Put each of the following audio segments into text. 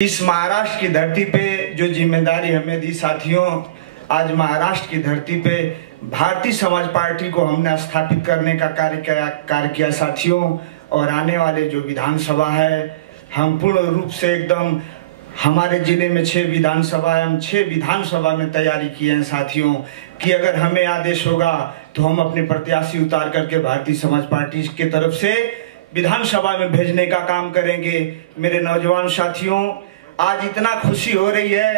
इस महाराष्ट्र की धरती पे जो जिम्मेदारी हमें दी साथियों, आज महाराष्ट्र की धरती पे भारतीय समाज पार्टी को हमने स्थापित करने का कार्य किया साथियों। और आने वाले जो विधानसभा है, हम पूर्ण रूप से एकदम हमारे जिले में 6 विधानसभा है, हम 6 विधानसभा में तैयारी किए हैं साथियों कि अगर हमें आदेश होगा तो हम अपने प्रत्याशी उतार करके भारतीय समाज पार्टी की तरफ से विधानसभा में भेजने का काम करेंगे। मेरे नौजवान साथियों, आज इतना खुशी हो रही है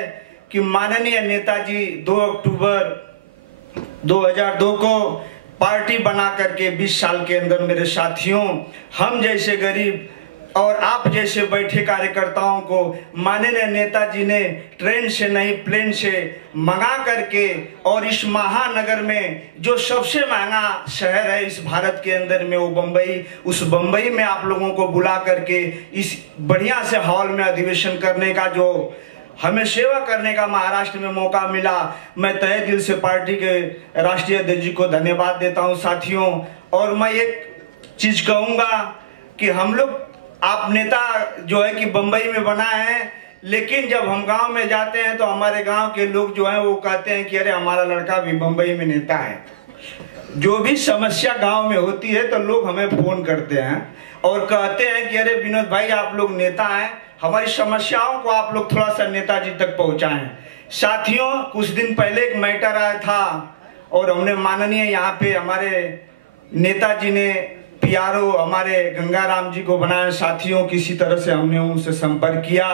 कि माननीय नेताजी 2 अक्टूबर 2002 को पार्टी बना करके 20 साल के अंदर मेरे साथियों, हम जैसे गरीब और आप जैसे बैठे कार्यकर्ताओं को माननीय नेताजी ने ट्रेन से नहीं प्लेन से मंगा करके, और इस महानगर में जो सबसे महंगा शहर है इस भारत के अंदर में वो बम्बई, उस बम्बई में आप लोगों को बुला करके इस बढ़िया से हॉल में अधिवेशन करने का जो हमें सेवा करने का महाराष्ट्र में मौका मिला, मैं तहे दिल से पार्टी के राष्ट्रीय अध्यक्ष जी को धन्यवाद देता हूं साथियों। और मैं एक चीज कहूंगा कि हम लोग, आप नेता जो है कि बम्बई में बना है, लेकिन जब हम गांव में जाते हैं तो हमारे गांव के लोग जो हैं वो कहते हैं कि अरे हमारा लड़का भी बम्बई में नेता है। जो भी समस्या गांव में होती है तो लोग हमें फोन करते हैं और कहते हैं कि अरे विनोद भाई आप लोग नेता हैं, हमारी समस्याओं को आप लोग थोड़ा सा नेताजी तक पहुंचाएं। साथियों, कुछ दिन पहले एक मैटर आया था और हमने माननीय यहाँ पे हमारे नेताजी ने PRO हमारे गंगाराम जी को बनाया साथियों। किसी तरह से हमने उनसे संपर्क किया।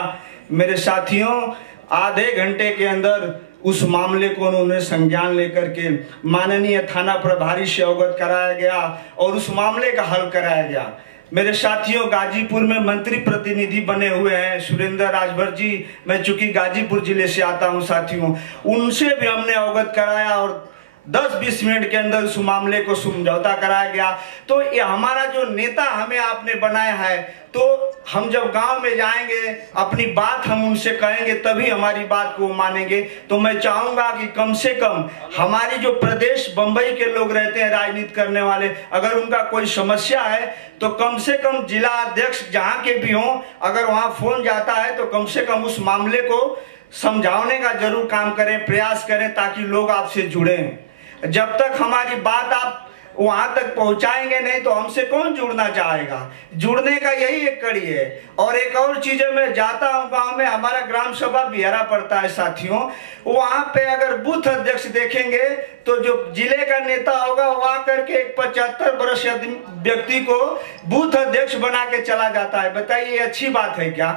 मेरे साथियों, आधे घंटे के अंदर उस मामले को उन्होंने संज्ञान लेकर के माननीय थाना प्रभारी से अवगत कराया गया और उस मामले का हल कराया गया। मेरे साथियों, गाजीपुर में मंत्री प्रतिनिधि बने हुए हैं सुरेंद्र राजभर जी, मैं चूंकि गाजीपुर जिले से आता हूं साथियों, उनसे भी हमने अवगत कराया और 10-20 मिनट के अंदर उस मामले को समझौता कराया गया। तो ये हमारा जो नेता हमें आपने बनाया है, तो हम जब गांव में जाएंगे अपनी बात हम उनसे कहेंगे तभी हमारी बात को मानेंगे। तो मैं चाहूंगा कि कम से कम हमारी जो प्रदेश बंबई के लोग रहते हैं राजनीति करने वाले, अगर उनका कोई समस्या है तो कम से कम जिला अध्यक्ष जहाँ के भी हों, अगर वहाँ फोन जाता है तो कम से कम उस मामले को समझाने का जरूर काम करें, प्रयास करें, ताकि लोग आपसे जुड़ें। जब तक हमारी बात आप वहां तक पहुंचाएंगे नहीं तो हमसे कौन जुड़ना चाहेगा। जुड़ने का यही एक कड़ी है। और एक और चीज है, मैं जाता हूं गांव में, हमारा ग्राम सभा बिहरा पड़ता है साथियों, वहां पे अगर बूथ अध्यक्ष देखेंगे तो जो जिले का नेता होगा वो आकर के एक 75 वर्ष व्यक्ति को बूथ अध्यक्ष बना के चला जाता है। बताइए ये अच्छी बात है क्या?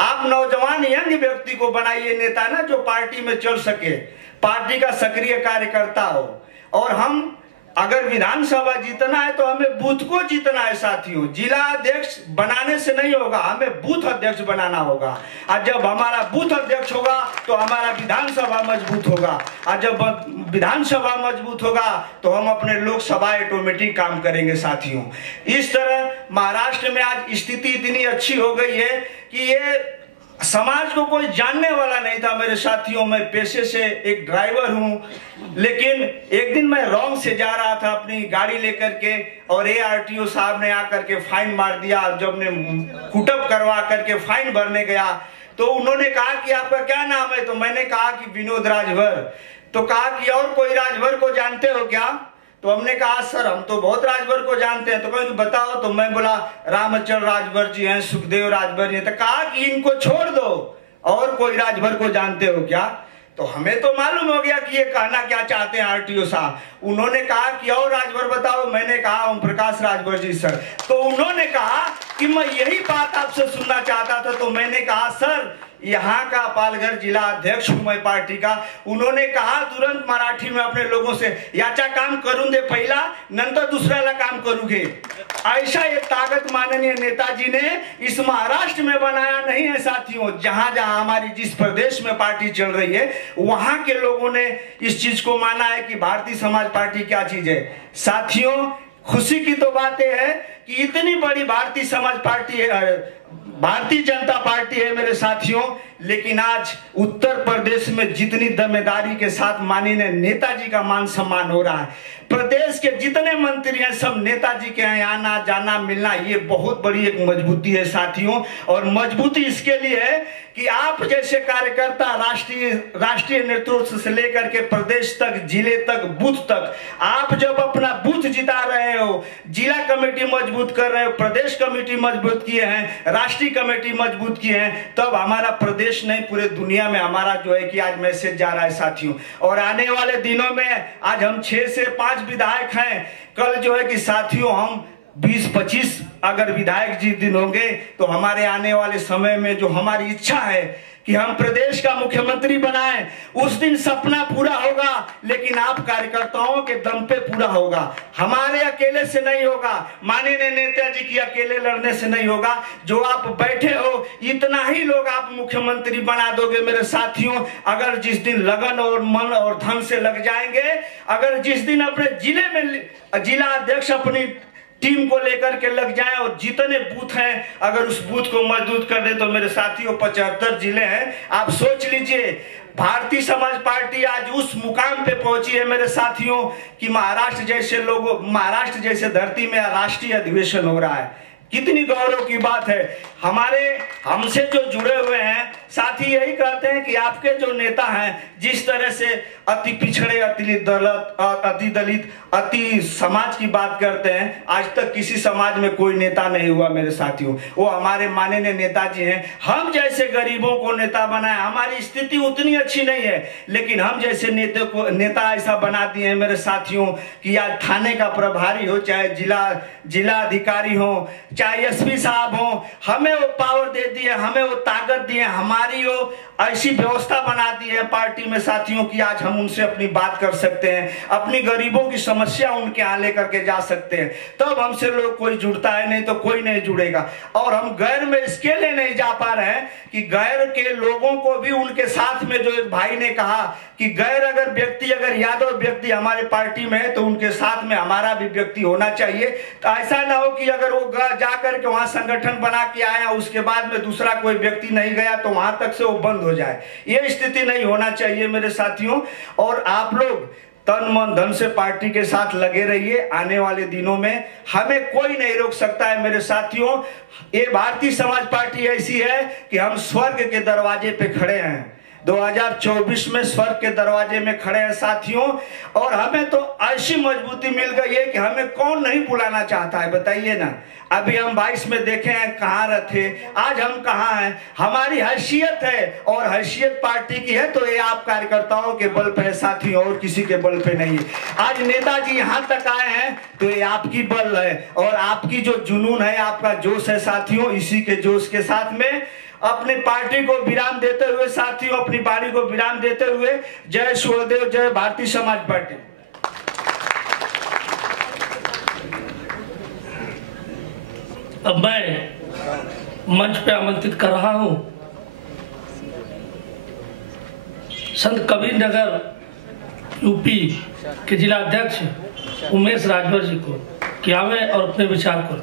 आप नौजवान यंग व्यक्ति को बनाइए नेता ना, जो पार्टी में चल सके, पार्टी का सक्रिय कार्यकर्ता हो। और हम अगर विधानसभा जीतना है तो हमें बूथ को जीतना है साथियों। जिला अध्यक्ष बनाने से नहीं होगा, हमें बूथ अध्यक्ष बनाना होगा। और जब हमारा बूथ अध्यक्ष होगा तो हमारा विधानसभा मजबूत होगा, और जब विधानसभा मजबूत होगा तो हम अपने लोकसभा ऑटोमेटिक काम करेंगे साथियों। इस तरह महाराष्ट्र में आज स्थिति इतनी अच्छी हो गई है कि ये समाज को कोई जानने वाला नहीं था। मेरे साथियों, मैं पेशे से एक ड्राइवर हूं, लेकिन एक दिन मैं रॉन्ग से जा रहा था अपनी गाड़ी लेकर के और ARTO साहब ने आकर के फाइन मार दिया। जब ने कुटअप करवा करके फाइन भरने गया तो उन्होंने कहा कि आपका क्या नाम है, तो मैंने कहा कि विनोद राजभर। तो कहा कि और कोई राजभर को जानते हो क्या? तो हमने कहा सर हम तो बहुत राजभर को जानते हैं। तो कहा बताओ। तो मैं बोला रामचंद्र राजभर जी हैं, सुखदेव राजभर जी। तो कहा कि इनको छोड़ दो, और कोई राजभर को जानते हो क्या? तो हमें तो मालूम हो गया कि ये कहना क्या चाहते हैं RTO साहब। उन्होंने कहा कि और राजभर बताओ। मैंने कहा ओम प्रकाश राजभर जी सर। तो उन्होंने कहा कि मैं यही बात आपसे सुनना चाहता था। तो मैंने कहा सर यहाँ का पालघर जिला अध्यक्ष हूं मैं पार्टी का। उन्होंने कहा तुरंत मराठी में अपने लोगों से, याचा काम करून दे पहिला, नंतर दुसऱ्याला काम करूंगे। ऐसा ये ताकत माननीय नेताजी ने इस महाराष्ट्र में बनाया नहीं है साथियों। जहां जहां हमारी जिस प्रदेश में पार्टी चल रही है वहां के लोगों ने इस चीज को माना है कि भारतीय समाज पार्टी क्या चीज है। साथियों, खुशी की तो बात है कि इतनी बड़ी भारतीय समाज पार्टी भारतीय जनता पार्टी है मेरे साथियों, लेकिन आज उत्तर प्रदेश में जितनी दमेदारी के साथ माननीय नेताजी का मान सम्मान हो रहा है, प्रदेश के जितने मंत्री हैं सब नेताजी के यहाँ आना जाना मिलना, ये बहुत बड़ी एक मजबूती है साथियों। और मजबूती इसके लिए है कि आप जैसे कार्यकर्ता राष्ट्रीय नेतृत्व से लेकर के प्रदेश तक, जिले तक, बूथ तक, आप जब अपना बूथ जिता रहे हो, जिला कमेटी मजबूत कर रहे हो, प्रदेश कमेटी मजबूत किए हैं, राष्ट्रीय कमेटी मजबूत किए हैं, तब हमारा प्रदेश नहीं पूरे दुनिया में हमारा जो है कि आज मैसेज जा रहा है साथियों। और आने वाले दिनों में आज हम 6 से 5 विधायक हैं, कल जो है कि साथियों हम 20-25 अगर विधायक जी दिन होंगे तो हमारे आने वाले समय में जो हमारी इच्छा है कि हम प्रदेश का मुख्यमंत्री बनाएं, उस दिन सपना पूरा होगा, लेकिन आप कार्यकर्ताओं के दम पे पूरा होगा, हमारे अकेले से नहीं होगा, माननीय नेताजी की अकेले लड़ने से नहीं होगा। जो आप बैठे हो इतना ही लोग आप मुख्यमंत्री बना दोगे मेरे साथियों, अगर जिस दिन लगन और मन और धन से लग जाएंगे, अगर जिस दिन अपने जिले में जिला अध्यक्ष अपनी टीम को लेकर के लग जाएं और जितने बूथ हैं अगर उस बूथ को मजबूत कर दे तो मेरे साथियों 75 जिले हैं। आप सोच लीजिए भारतीय समाज पार्टी आज उस मुकाम पे पहुंची है मेरे साथियों कि महाराष्ट्र जैसे धरती में राष्ट्रीय अधिवेशन हो रहा है। कितनी गौरव की बात है। हमसे जो जुड़े हुए हैं साथी यही कहते हैं कि आपके जो नेता हैं जिस तरह से अति पिछड़े, अति दलित, अति समाज की बात करते हैं, आज तक किसी समाज में कोई नेता नहीं हुआ मेरे साथियों। वो हमारे माननीय नेताजी हैं। हम जैसे गरीबों को नेता बनाए, हमारी स्थिति उतनी अच्छी नहीं है, लेकिन हम जैसे नेता ऐसा बना दिए हैं मेरे साथियों कि आज थाने का प्रभारी हो, चाहे जिला अधिकारी हो, चाहे एसपी साहब हो, हमें वो पावर दे दिए, हमें वो ताकत दिए, हमारी वो ऐसी व्यवस्था बना दी है पार्टी में साथियों कि आज हम उनसे अपनी बात कर सकते हैं, अपनी गरीबों की समस्या उनके यहाँ लेकर के जा सकते हैं। तब हमसे लोग कोई जुड़ता है, नहीं तो कोई नहीं जुड़ेगा। और हम गैर में इसके लिए नहीं जा पा रहे हैं कि गैर के लोगों को भी उनके साथ में, जो एक भाई ने कहा कि गैर अगर यादव व्यक्ति हमारे पार्टी में है तो उनके साथ में हमारा भी व्यक्ति होना चाहिए। तो ऐसा ना हो कि अगर वो जाकर के वहां संगठन बना के आया, उसके बाद में दूसरा कोई व्यक्ति नहीं गया तो वहां तक से वो बंद हो जाए। ये स्थिति नहीं होना चाहिए मेरे साथियों। और आप लोग तन मन धन से पार्टी के साथ लगे रहिए। आने वाले दिनों में हमें कोई नहीं रोक सकता है मेरे साथियों। ये भारतीय समाज पार्टी ऐसी है कि हम स्वर्ग के दरवाजे पे खड़े हैं। 2024 में स्वर्ग के दरवाजे में खड़े हैं साथियों। और हमें तो ऐसी मजबूती मिल गई है कि हमें कौन नहीं बुलाना चाहता है, बताइए ना। अभी हम 22 में देखे हैं कहाँ रहे, आज हम कहाँ हैं। हमारी हैसियत है और हैसियत पार्टी की है, तो ये आप कार्यकर्ताओं के बल पे है साथियों, और किसी के बल पे नहीं। आज नेताजी यहाँ तक आए हैं तो ये आपकी बल है और आपकी जो जुनून है, आपका जोश है साथियों। इसी के जोश के साथ में अपनी पार्टी को विराम देते हुए साथियों, अपनी पार्टी को विराम देते हुए, जय सूर्यदेव, जय भारतीय समाज पार्टी। अब मैं मंच पे आमंत्रित कर रहा हूं संत कबीर नगर यूपी के जिला अध्यक्ष उमेश राजभर जी को कि आवे और अपने विचार को